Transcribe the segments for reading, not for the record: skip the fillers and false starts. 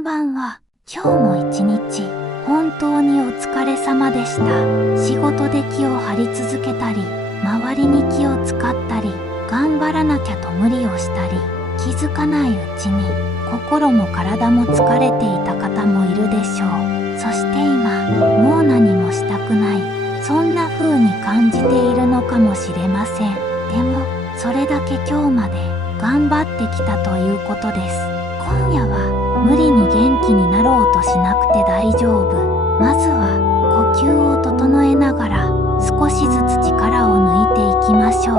んばんは。今日も一日本当にお疲れ様でした。仕事で気を張り続けたり、周りに気を使ったり、頑張らなきゃと無理をしたり、気づかないうちに心も体も疲れていた方もいるでしょう。そして今、もう何もしたくない、そんな風に感じているのかもしれません。でも、それだけ今日まで頑張ってきたということです。今夜は無理に元気になろうとしなくて大丈夫。まずは呼吸を整えながら少しずつ力を抜いていきましょ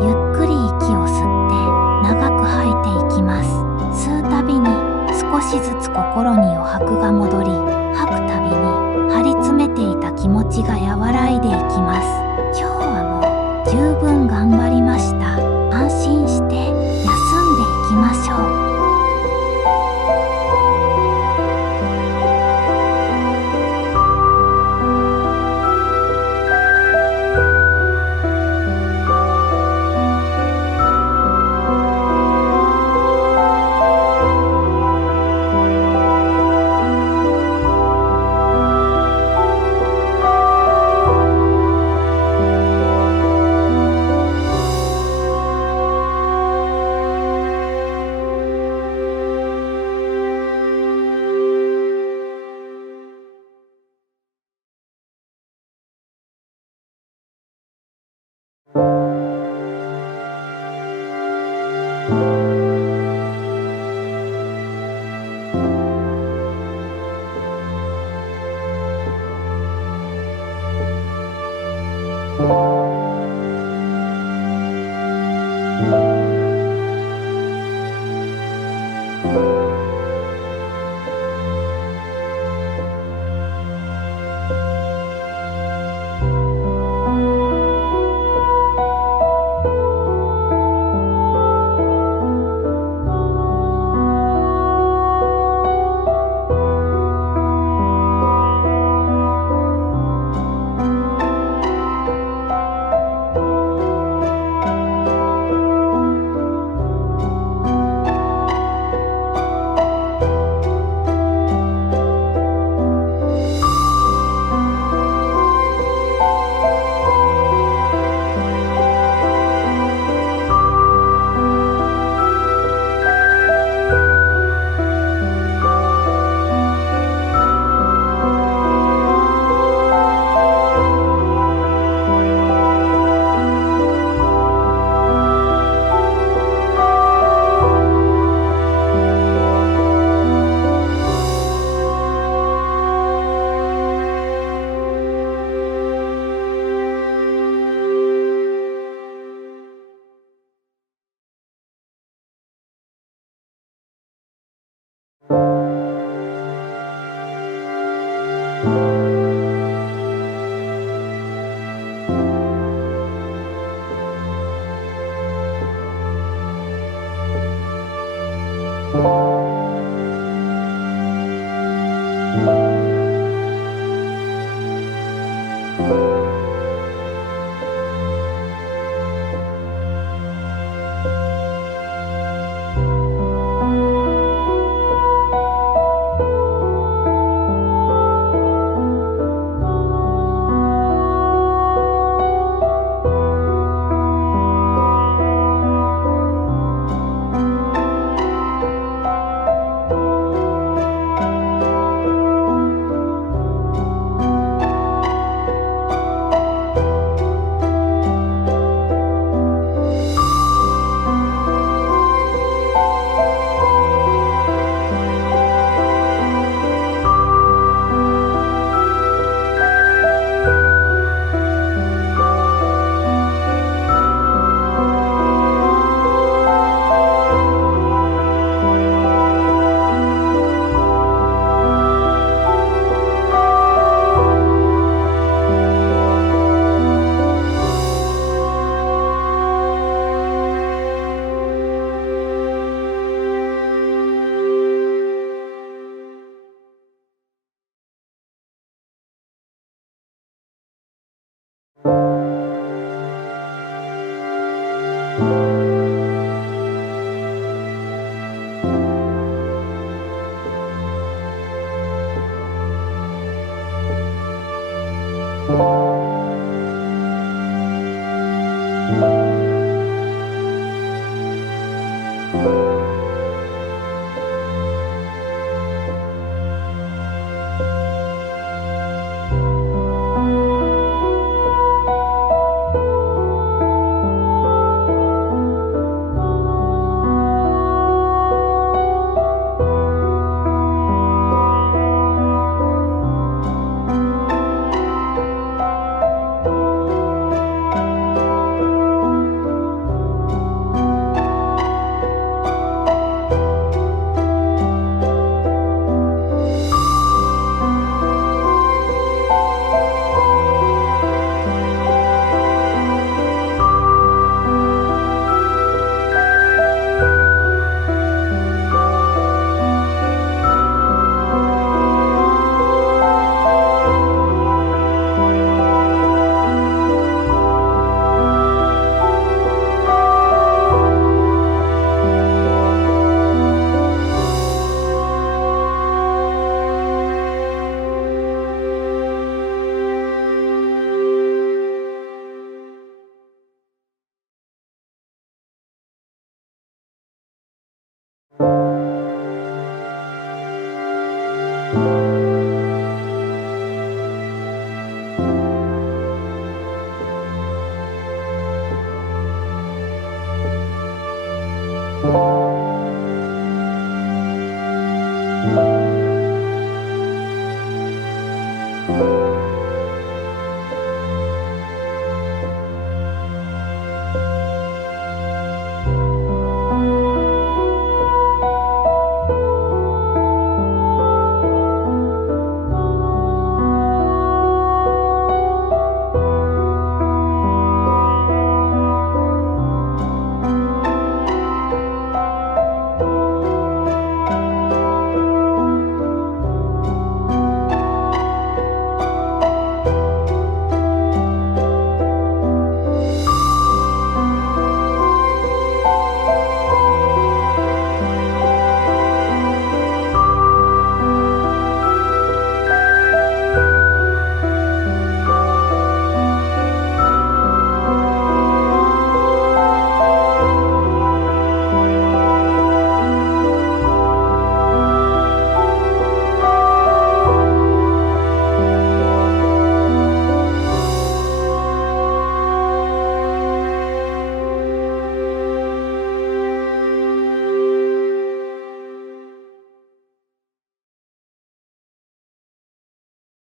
う。ゆっくり息を吸って長く吐いていきます。吸うたびに少しずつ心に余白が戻り、吐くたびに張り詰めていた気持ちが和らいでいきます。今日はもう十分頑張りました。安心して休んでいきましょう。